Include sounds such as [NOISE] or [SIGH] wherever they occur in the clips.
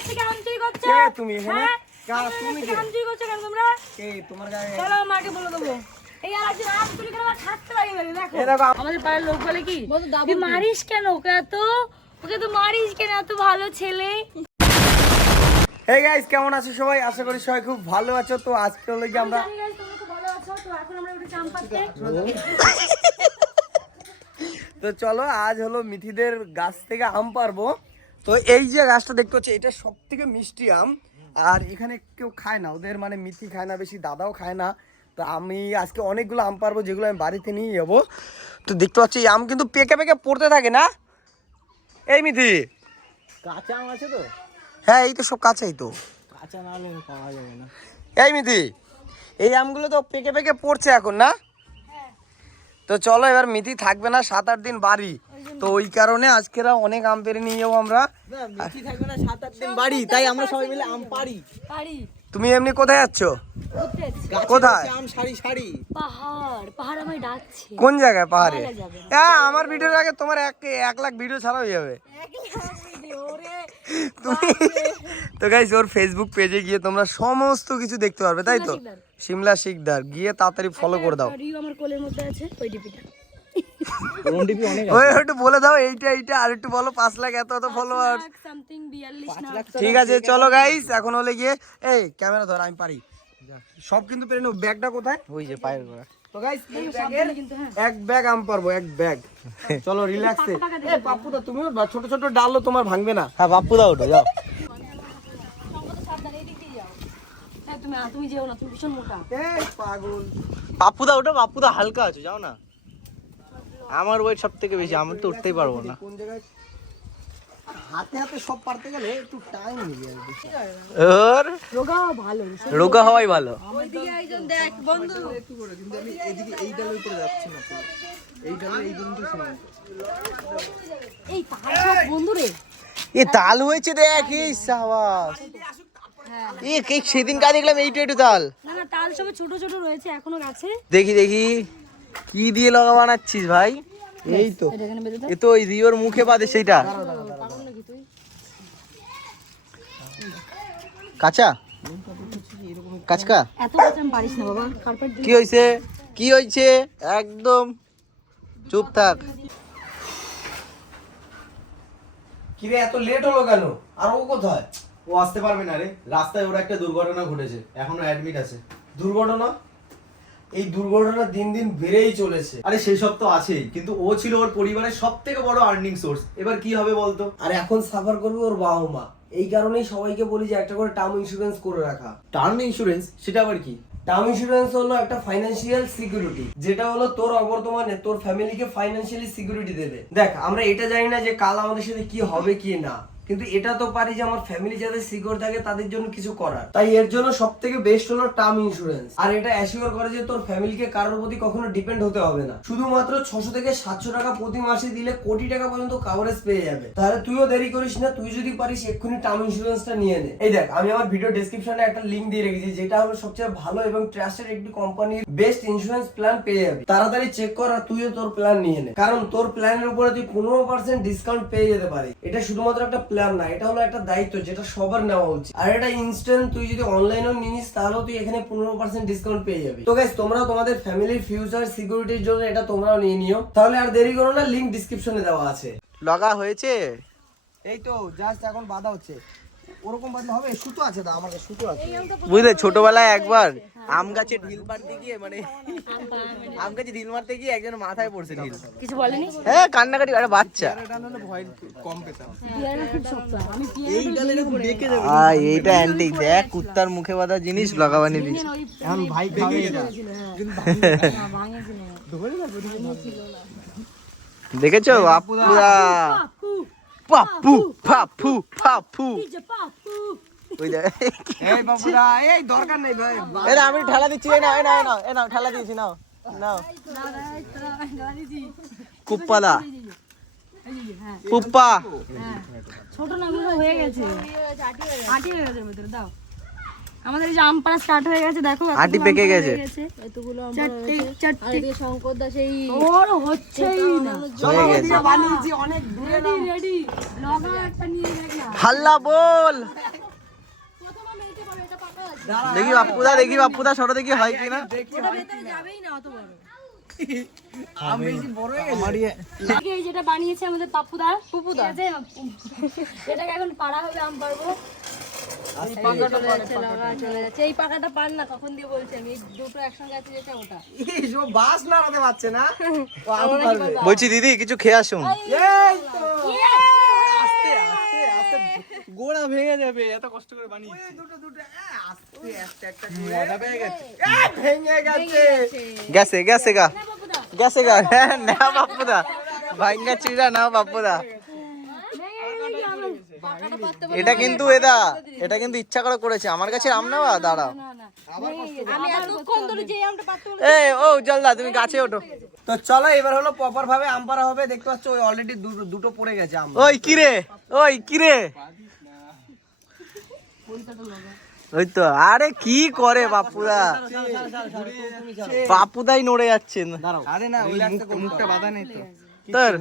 গাছ থেকে আম চুরি করছ? কে তুমি এখানে? কা- তুমি কে? আম চুরি করছ কেন তোমরা? কে তোমার গায়ে? চলো মাকে বলে দেবো। এই আর একজন আম চুরি করে আমার থাকতে লাগে বলে দেখো। আমাদের পাড়ার লোক বলে কি? তুই মারিস কেন ওকে এত? ওকে তো মারিস কেন? এত ভালো ছেলে। এই গাইস কেমন আছো সবাই? আশা করি সবাই খুব ভালো আছো। তো আজকে হলো কি আমরা তো চলো আজ হলো মিথিদের গাছ থেকে আম পারব। তো এই যে গাছটা দেখতে হচ্ছে এটা সব থেকে মিষ্টি আম। আর এখানে কেউ খায় না ওদের মানে মিথি খায় না বেশি দাদাও খায় না। তো আমি আজকে অনেকগুলো আম পারব যেগুলো আমি বাড়িতে নিয়ে যাব। তো দেখতে পাচ্ছি এই আম কিন্তু পেকে পেকে পড়তে থাকে না। এই মিথি। কাঁচা আম আছে তো? হ্যাঁ এই তো সব কাঁচাই তো। কাঁচা না হলে পাওয়া যাবে না। এই মিথি এই আমগুলো তো পেকে পেকে পড়ছে এখন না? তো চলো এবার মিথি থাকবে না সাত আট দিন বাড়ি। তো ওই কারণে আজকেরা অনেক আম পেরে নিয়ে যাব আমরা। না মিষ্টি থাকবে না সাত আট দিন বাড়ি তাই আমরা সবাই মিলে আম পারি তুমি এমনি কোথায় যাচ্ছ? কোথায়? বসে আম সারি সারি। পাহাড় পাহাড় আমায় ডাকছে। কোন জায়গায়? পাহাড়ে। হ্যাঁ আমার ভিডিওর আগে তোমার এক এক লাখ ভিডিও ছাড়া হয়ে যাবে। তুমি তো গাইস ওর ফেসবুক পেজে গিয়ে তোমরা সমস্ত কিছু দেখতে পারবে তাই তো। সিমলা শিকদার। গিয়ে তাড়াতাড়ি ফলো করে দাও। আমার কোলের মধ্যে আছে ওই ডিপিটা ওই একটু বলে দাও এইটা এইটা আর একটু বলো পাঁচ লাখ এত এত ফলোয়ার সামথিং 42 না লাখ। ঠিক আছে চলো গাইস এখন হলে গিয়ে এই ক্যামেরা ধর আমি পারি। সব কিন্তু পেরে নেব। ব্যাগটা কোথায়? ওই যে পায়ের গোড়া। তো গাইস এই ব্যাগের হ্যাঁ। এক ব্যাগ আম পারব এক ব্যাগ। [LAUGHS] চলো রিল্যাক্সে এ। তুমিও ছোট ছোট ডালও তোমার ভাঙবে না। হ্যাঁ বাপ্পু দাও যাও। হ্যাঁ তুমি তুমি যেও না তুমি ভীষণ মোটা। এই পাগল। পাপ্পু দা ওটা পাপ্পু দা হালকা আছে যাও না। আমার ওয়েট সব থেকে বেশি আমি তো উঠতেই পারব না। কোন জায়গায়? হাতে হাতে সব পারতে গেলে একটু টাইম নিয়ে যাবে রোগা ভালো রোগা হওয়াই ভালো। ওইদিকে একজন দেখ বন্ধু। এই তার সব বন্ধু রে। এ তাল হয়েছে দেখ এই সাবাস। এ কে সেদিন কাজ দেখলাম এইটা একটু তাল? না না তাল সবে ছোট ছোট রয়েছে এখনও গাছে। দেখি দেখি। কি দিয়ে লগা বানাচ্ছিস ভাই? এই তো। এ তো ওই রিওর মুখে বাদে সেইটা। কাঁচা? কাঁচকা? এত কাছে আমি পারিস না বাবা। কার্পেট কি হয়েছে কি হয়েছে একদম। চুপ থাক। কিরে এত লেট হলো কেন? আর ও কোথায়? ও আসতে পারবে না রে। রাস্তায় ওর একটা দুর্ঘটনা ঘটেছে। এখনও অ্যাডমিট আছে। দুর্ঘটনা? এই দুর্ঘটনা দিন দিন বেড়েই চলেছে। আরে সেই সব তো আছেই কিন্তু ও ছিল ওর পরিবারের সব থেকে বড় আর্নিং সোর্স এবার কি হবে বলতো? আর এখন সাফার করবে ওর বাবা মা। এই কারণেই সবাইকে বলি যে একটা করে টার্ম ইন্স্যুরেন্স করে রাখা। টার্ম ইন্স্যুরেন্স সেটা আবার কি? টার্ম ইন্স্যুরেন্স হলো একটা ফাইন্যান্সিয়াল সিকিউরিটি যেটা হলো তোর অবর্তমানে তোর ফ্যামিলিকে ফাইন্যান্সিয়ালি সিকিউরিটি দেবে। দেখ আমরা এটা জানি না যে কাল আমাদের সাথে কি হবে কি না। কিন্তু এটা তো পারি যে আমার ফ্যামিলি যাদের সিকিউর থাকে তাদের জন্য কিছু করার। তাই এর জন্য সব থেকে বেস্ট হলো টার্ম ইন্স্যুরেন্স আর এটা অ্যাসিওর করে যে তোর ফ্যামিলিকে কারোর প্রতি কখনো ডিপেন্ড হতে হবে না। শুধুমাত্র ছশো থেকে সাতশো টাকা প্রতি মাসে দিলে কোটি টাকা পর্যন্ত কাভারেজ পেয়ে যাবে। তাহলে তুইও দেরি করিস না, তুই যদি পারিস এক্ষুনি টার্ম ইন্স্যুরেন্সটা নিয়ে নে। এই দেখ, আমি আমার ভিডিও ডেসক্রিপশনে একটা লিঙ্ক দিয়ে রেখেছি, যেটা হলো সবচেয়ে ভালো এবং ট্রাস্টেড একটি কোম্পানির বেস্ট ইন্স্যুরেন্স প্ল্যান পেয়ে যাবে। তাড়াতাড়ি চেক কর আর তুইও তোর প্ল্যান নিয়ে নে। কারণ তোর প্ল্যানের উপরে তুই পনেরো পার্সেন্ট ডিসকাউন্ট পেয়ে যেতে পারিস। এটা শুধুমাত্র একটা প্ল্যান না এটা হলো একটা দায়িত্ব যেটা সবার নেওয়া উচিত। আর এটা ইনস্ট্যান্ট তুই যদি অনলাইনেও নিস তাহলেও তুই এখানে পনেরো পার্সেন্ট ডিসকাউন্ট পেয়ে যাবি। তো গাইস তোমরা তোমাদের ফ্যামিলির ফিউচার সিকিউরিটির জন্য এটা তোমরাও নিয়ে নিও। তাহলে আর দেরি করো না লিঙ্ক ডিসক্রিপশনে দেওয়া আছে। লগা হয়েছে? এই তো জাস্ট এখন বাধা হচ্ছে। ওরকম হবে সুতো আছে দা আমার কাছে সুতো আছে বুঝলে ছোটবেলায় একবার আম গাছে ঢিল মারতে গিয়ে মানে আম গাছে ঢিল মারতে গিয়ে একজন মাথায় পড়ছে ঢিল কিছু বলেনি হ্যাঁ কান্নাকাটি একটা বাচ্চা পিয়ারা খুব শক্ত আমি পিয়ারা আ এইটা অ্যান্টিক দেখ কুত্তার মুখে বাঁধা জিনিস লাগাবানি দিস এখন ভাই খাবে এটা না দেখেছ আপুরা পাপু পাপু পাপু পাপু এই যে পাপু ওই এই বাবুরা এই দরকার নেই ভাই। এ আমি ঠেলা দিচ্ছি এই নাও এই নাও এই নাও এই নাও ঠেলা দিয়েছি নাও নাও। হ্যাঁ পুপ্পা হ্যাঁ ছোট না হয়ে গেছে আটি হয়ে গেছে দাও। আমাদের এই যে আম পাড়া স্টার্ট হয়ে গেছে দেখো আটি পেকে গেছে। এতগুলো আমরা চারটে চারটে। শঙ্কর দা সেই ওর হচ্ছেই না। হয়ে গেছে। বানিয়েছি অনেক রেডি রেডি লগা একটা নিয়ে দেখ হাল্লা বল। দেখি বাপ্পুদা দেখি বাপ্পুদা সরো দেখি হয় কিনা? ওটা ভেতরে যাবেই না অত বড়। এই যেটা বানিয়েছে আমাদের পাপ্পুদা পুপুদা এটাকে এখন পাড়া হবে আম পারব এই পাকাটা পান না কখন দিয়ে বলছি আমি দুটো একসঙ্গে আছে যেটা ওটা। সব বাস নাড়াতে পারছে না? [LAUGHS] ও আম আমরা পারবে। বলছি দিদি কিছু খেয়ে আসুন। এই তো। আস্তে আস্তে আস্তে। গোড়া ভেঙে যাবে এত কষ্ট করে বানিয়েছি। দুটো দুটো এ, আস্তে একটা একটা করে। গেছে। ভেঙে গেছে। গেছে। গেছে গা। গেছে গা। হ্যাঁ, না বাপ্পুদা [LAUGHS] ভাইঙ্গা চিড়া না পাততে এটা কিন্তু এদা এটা কিন্তু ইচ্ছা করে করেছে। আমার কাছে আম নেওয়া দাঁড়াও। এই ও জলদা তুমি গাছে ওঠো। তো চলো এবার হলো প্রপার ভাবে আম পাড়া হবে। দেখতে পাচ্ছ ওই অলরেডি দুটো দুটো পড়ে গেছে আম। ওই কিরে? ওই কিরে? ওই তো আরে কি করে বাপুদা? বাপুদাই নড়ে যাচ্ছেন আরে না ওই মুখটা বাঁধা নেই তো। তোর।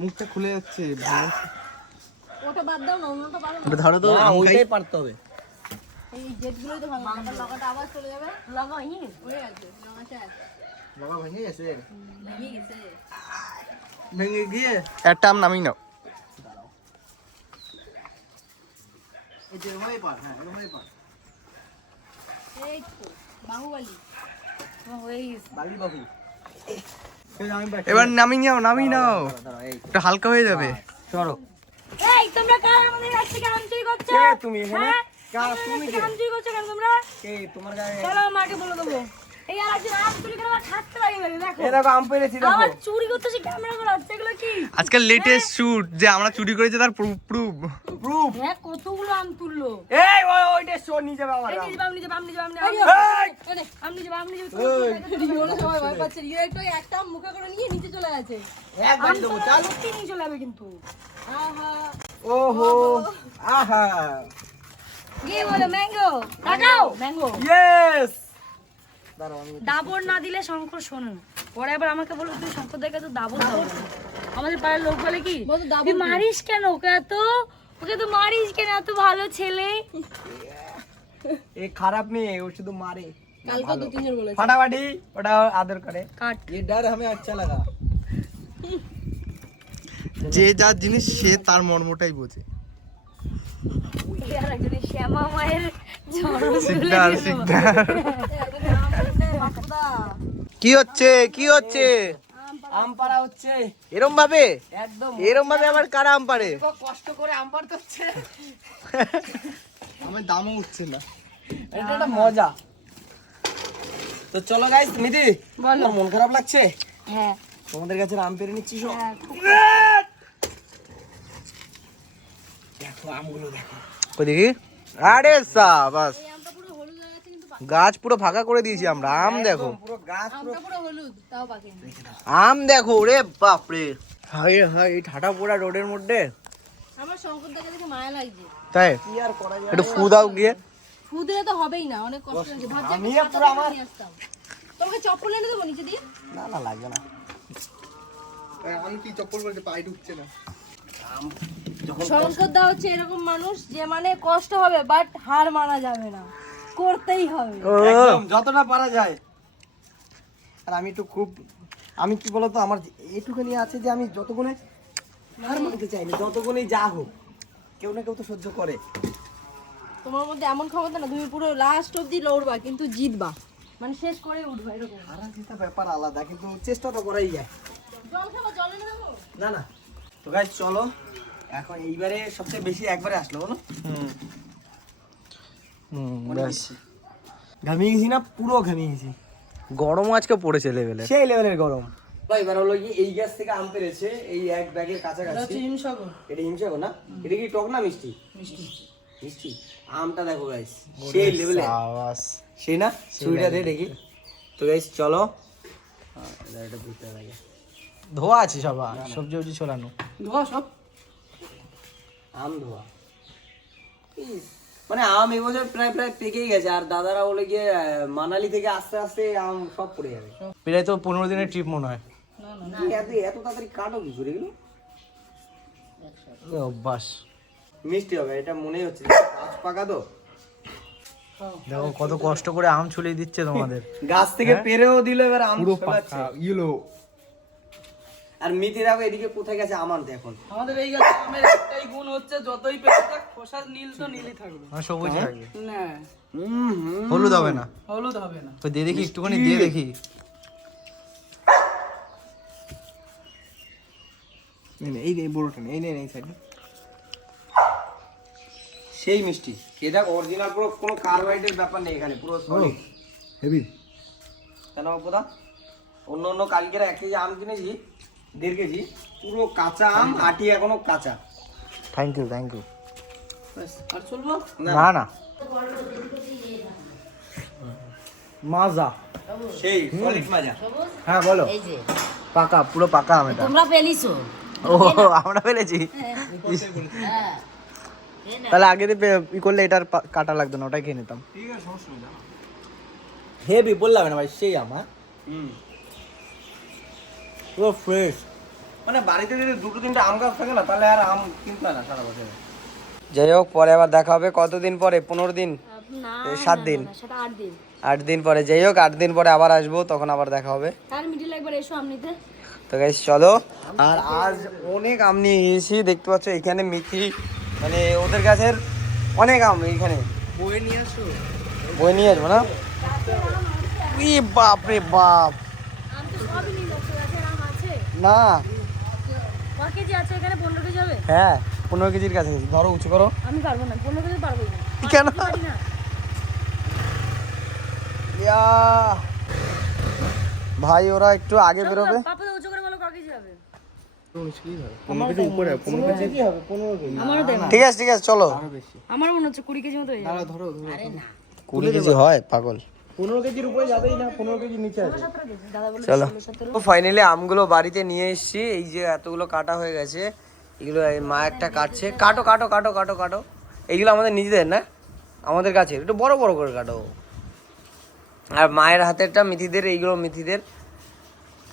মুখটা খুলে যাচ্ছে। ওটা বাদ দাও না অন্যটা পারো না। ধরো তো। ওইটাই পারতে হবে। এই জেটগুলোই তো ভালো না লগাটা আবার চলে যাবে। লাগাই হয়ে আছে লগাটা ভেঙে গেছে? ভেঙে গেছে। ভেঙে গিয়ে? একটা আম নামিয়ে নাও। এই যে ওই পার হ্যাঁ ওই পার। এই তো বাহুবলী। এবার নামিয়ে নাও নামিয়ে নাও। একটু হালকা হয়ে যাবে। চলো এই তোমরা কার আমাদের কাছ থেকে আম চুরি করছ? কে তুমি এখানে? হ্যাঁ? তুমি কে? আম চুরি করছ কেন তোমরা? কে? তোমার গায়ে? চলো মাকে বলে দেবো। এই আর একজন আম চুরি করে আমার থাকতে লাগে বলে দেখো। এ দেখো আম পেরেছি দেখো। আবার চুরি করতেছে ক্যামেরা করে হচ্ছে এগুলো কি? আজকাল লেটেস্ট শুট যে আমরা চুরি করেছি তার প্রুফ প্রুফ প্রুফ হ্যাঁ কতগুলো আম তুললো? এই ওই ওইটা শো নিয়ে যাবে আমার এই আম। আম আম নিয়ে নিয়ে যাবে। কিন্তু আহা ওহো আহা। কি বলো ম্যাঙ্গো? লাগাও ম্যাঙ্গো। ইয়েস দাঁড়াও আমি দাবর না দিলে শঙ্কর শোনো। না। পরে আবার আমাকে বলো তুই শঙ্কর দেখে তো দাবর দাও আমাদের পাড়ার লোক বলে কি তুই মারিস কেন ওকে এত? ওকে তো মারিস কেন? এত ভালো ছেলে। [LAUGHS] এ খারাপ মেয়ে ও শুধু মারে। কালকে দু তিনজন বলেছে ফাটাফাটি ওটা আদর করে কাট ये डर हमें अच्छा लगा যে যার জিনিস সে তার মর্মটাই বোঝে আর একজনের শ্যামা মায়ের ঝড় সিকদার সিকদার কি হচ্ছে কি হচ্ছে আম পাড়া হচ্ছে এরম ভাবে একদম এরম ভাবে আবার কারা আম পারে কষ্ট করে আম পাড়তে হচ্ছে [LAUGHS] আমার দামও উঠছে না এটা একটা মজা তো চলো গাইস মিদি বলো। মন খারাপ লাগছে? হ্যাঁ। তোমাদের কাছে আম পেরে নিচ্ছি সব হ্যাঁ দেখো আমগুলো দেখো। ওদিকে আরে সাবাস গাছ পুরো ফাঁকা করে দিয়েছি আমরা আম দেখো। পুরো গাছ আমটা পুরো হলুদ তাও পাকেনি আম দেখো রে বাপরে। হাই হাই এই ঠাটা পোড়া রোডের মধ্যে? আমার শঙ্কর দাকে দেখে মায়া লাগছে। তাই? কি আর করা যায়? একটু ফু দাও গিয়ে। ফুদরে তো হবেই না অনেক কষ্ট হয়েছে। ভাবছি আমি পুরো আমার- তোমাকে চপ্পল এনে দেবো নিচে দিয়ে? না না লাগবে না। আমি কি চপ্পল পরে পায়ে ঢুকছে না। শঙ্কর দা হচ্ছে এরকম মানুষ যে মানে কষ্ট হবে বাট হার মানা যাবে না। করতেই হবে। একদম যতটা পারা যায়। আর আমি একটু খুব আমি কি বলতো আমার এইটুখানি আছে যে আমি যতক্ষণে হার মানতে চাই না যতক্ষণেই যা হোক কেউ না কেউ তো সহ্য করে। তোমার মধ্যে এমন ক্ষমতা না তুমি পুরো লাস্ট অব্দি লড়বা কিন্তু জিতবা। মানে শেষ করে উঠবা এরকম। হারা জিতা ব্যাপার আলাদা কিন্তু চেষ্টা তো করাই যায়। জল খাব জল এনে দেবো? না না। তো গাইজ চলো। এখন এইবারে সবচেয়ে বেশি একবারে আসলো বলো। হুম। হুম, অনেক ব্যাস। ঘামিয়ে গেছি না পুরো ঘামিয়ে গেছি। গরম আজকে পড়েছে লেভেলে সেই লেভেলের গরম। ভাই এবার হলো কি এই গাছ থেকে আম পেরেছে এই এক ব্যাগের কাছাকাছি। এটা হিমসাগর। না? এটা কি টক না মিষ্টি? মিষ্টি। মিষ্টি আমটা দেখো গাইস সেই লেভেলে সাবাস। সেই না? ছুরিটা দে দেখি। তো গাইস চলো। হ্যাঁ, এটা বুঝতে লাগে। ধোয়া আছে সবার সবজি সবজি ছড়ানো সব? আম ধোয়া। মানে আম এবছর প্রায় প্রায় পেকেই গেছে আর দাদারা বলে গিয়ে মানালি থেকে আস্তে আস্তে আম সব পড়ে যাবে। প্রায় তো পনেরো দিনের ট্রিপ মনে হয়। এত এত তাড়াতাড়ি কাটো কি করে এগুলো? এ অভ্যাস। মিষ্টি হবে এটা মনে হচ্ছে গাছ পাকা তো? দেখো কত কষ্ট করে আম ছুলিয়ে দিচ্ছে তোমাদের। গাছ থেকে পেরেও দিল এবার আম পুরো। পাকা ইয়েলো। আর মিতি দেখো এদিকে কোথায় গেছে আমার এখন আমাদের এই গাছে আমের একটাই গুণ হচ্ছে যতই পেকে থাক খোসার নীল তো নীলই থাকবে। আমার সবুজ থাকবে। না। হলুদ হবে না। হলুদ হবে না। তো দিয়ে দেখি একটুখানি দিয়ে দেখি। এই এই বড়টা এই নে এই সাইড। সেই মিষ্টি। কে দেখ অরিজিনাল পুরো কোনো কার্বোহাইড্রেট ব্যাপার নেই এখানে পুরো সলিড হেভি। কেন বাপুদা অন্য অন্য কালকের এক কেজি আম কিনেছি দেড় কেজি পুরো কাঁচা আম আটি এখনও কাঁচা। থ্যাংক ইউ থ্যাংক ইউ আর চলবো না না। মাজা। সেই সলিড মাজা। হ্যাঁ বলো। পাকা পুরো পাকা আম এটা। তোমরা পেলিছো ও আমরা ফেলেছি। তাহলে আগে দিয়ে ই করলে এটার কাটা লাগতো না ওটাই খেয়ে নিতাম। হেভি বললাম না ভাই সেই আম হ্যাঁ? হুম। পুরো ফ্রেশ মানে বাড়িতে যদি দুটো তিনটে আম গাছ থাকে না তাহলে আর আম কিনতে না সারা বছর। যাই হোক পরে আবার দেখা হবে কতদিন পরে? পনেরো দিন? সাত দিন? আট দিন। পরে। যাই হোক আট দিন পরে আবার আসব তখন আবার দেখা হবে। তো গাইস চলো। আর আজ অনেক আম নিয়ে এসেছি দেখতে পাচ্ছ এখানে মিথি মানে ওদের গাছের অনেক আম এখানে বয়ে নিয়ে আসো। বই নিয়ে আসব না? ই বাপ রে বাপ। না। ক কেজি আছে এখানে? পনেরো কেজি হবে? হ্যাঁ পনেরো কেজির কাছে ধরো উঁচু করো। আমি পারব না পনেরো কেজি পারব [LAUGHS] কেন? ইয়া। ভাই ওরা একটু আগে বেরোবে পাপা উঁচু করে বলো ক কেজি হবে আমারও দেন ঠিক আছে ঠিক আছে চলো। আমারও মনে হচ্ছে কুড়ি কেজি মতো ধরো ধরো কুড়ি কেজি হয় পাগল। পনেরো কেজির উপরে যাবেই না পনেরো কেজির নিচে আছে। চলো। তো ফাইনালি আমগুলো বাড়িতে নিয়ে এসেছি। এই যে এতগুলো কাটা হয়ে গেছে এগুলো মা একটা কাটছে। কাটো কাটো কাটো কাটো কাটো। এইগুলো আমাদের নিজেদের না? আমাদের কাছে একটু বড় বড় করে কাটো। আর মায়ের হাতেরটা মিথিদের এইগুলো মিথিদের।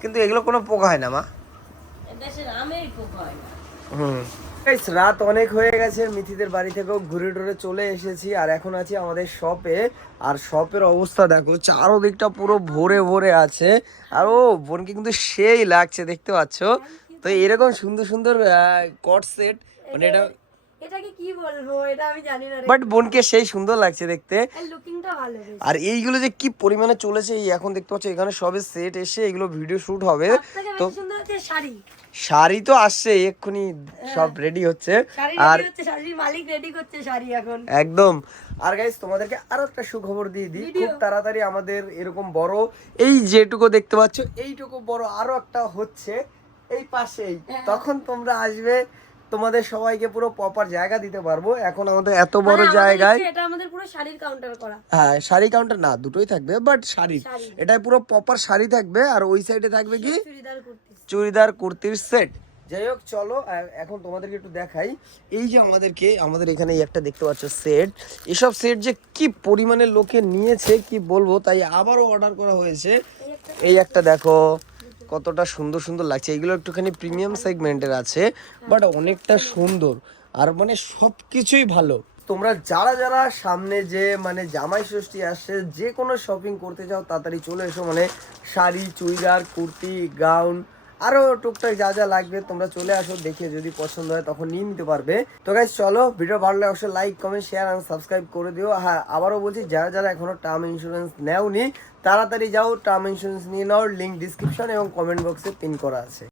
কিন্তু এগুলো কোনো পোকা হয় না মা দেশের আমের পোকা হয় না হুম Guys, রাত অনেক হয়ে গেছে মিথিদের বাড়ি থেকেও ঘুরে টুরে চলে এসেছি আর এখন আছি আমাদের শপে। আর শপের অবস্থা দেখো চারোদিকটা পুরো ভরে ভরে আছে। আর ও বোনকে কিন্তু সেই লাগছে দেখতে পাচ্ছ? তো এরকম সুন্দর সুন্দর কট সেট মানে এটা এটাকে কি বলব? এটা আমি জানি না বাট বোনকে সেই সুন্দর লাগছে দেখতে। লুকিংটা ভালো আর এইগুলো যে কি পরিমাণে চলেছে এই এখন দেখতে পাচ্ছ এখানে সবে সেট এসে এগুলো ভিডিও শুট হবে। তো সুন্দর হচ্ছে শাড়ি। শাড়ি তো আসছে এক্ষুনি সব রেডি হচ্ছে। আর রেডি হচ্ছে শাড়ির মালিক রেডি করছে শাড়ি এখন। একদম। আর গাইস তোমাদেরকে আরও একটা সুখবর দিয়ে দিই। খুব তাড়াতাড়ি আমাদের এরকম বড় এই যেটুকু দেখতে পাচ্ছ এইটুকু বড় আরও একটা হচ্ছে এই পাশেই। তখন তোমরা আসবে তোমাদের সবাইকে পুরো প্রপার জায়গা দিতে পারব। এখন আমাদের এত বড় মানে জায়গায় এটা আমাদের পুরো শাড়ির কাউন্টার করা। হ্যাঁ শাড়ি কাউন্টার না দুটোই থাকবে বাট শাড়ি। এটাই পুরো প্রপার শাড়ি থাকবে আর ওই সাইডে থাকবে কি? চুড়িদার কুর্তি। চুড়িদার কুর্তির সেট যাই হোক চলো এখন তোমাদেরকে একটু দেখাই। এই যে আমাদেরকে আমাদের এখানে এই একটা দেখতে পাচ্ছ সেট এসব সেট যে কি পরিমাণে লোকে নিয়েছে কি বলব তাই আবারও অর্ডার করা হয়েছে। এই একটা দেখো। কতটা সুন্দর সুন্দর লাগছে। এগুলো একটুখানি প্রিমিয়াম সেগমেন্টের আছে বাট অনেকটা সুন্দর আর মানে সব কিছুই ভালো। তোমরা যারা যারা সামনে যে মানে জামাই ষষ্ঠী আসছে, যে কোনো শপিং করতে চাও, তাড়াতাড়ি চলে এসো। মানে শাড়ি, চুড়িদার, কুর্তি গাউন আরও টুকটাক যা যা লাগবে তোমরা চলে আসো, দেখে যদি পছন্দ হয় তখন নিয়ে নিতে পারবে। তো গাইজ চলো ভিডিও ভালো লাগে অবশ্যই লাইক কমেন্ট শেয়ার আর সাবস্ক্রাইব করে দিও। হ্যাঁ আবারও বলছি, যারা যারা এখনও টার্ম ইন্স্যুরেন্স নেওনি, তাড়াতাড়ি যাও টার্ম ইন্স্যুরেন্স নিয়ে নাও লিঙ্ক ডিসক্রিপশন এবং কমেন্ট বক্সে পিন করা আছে।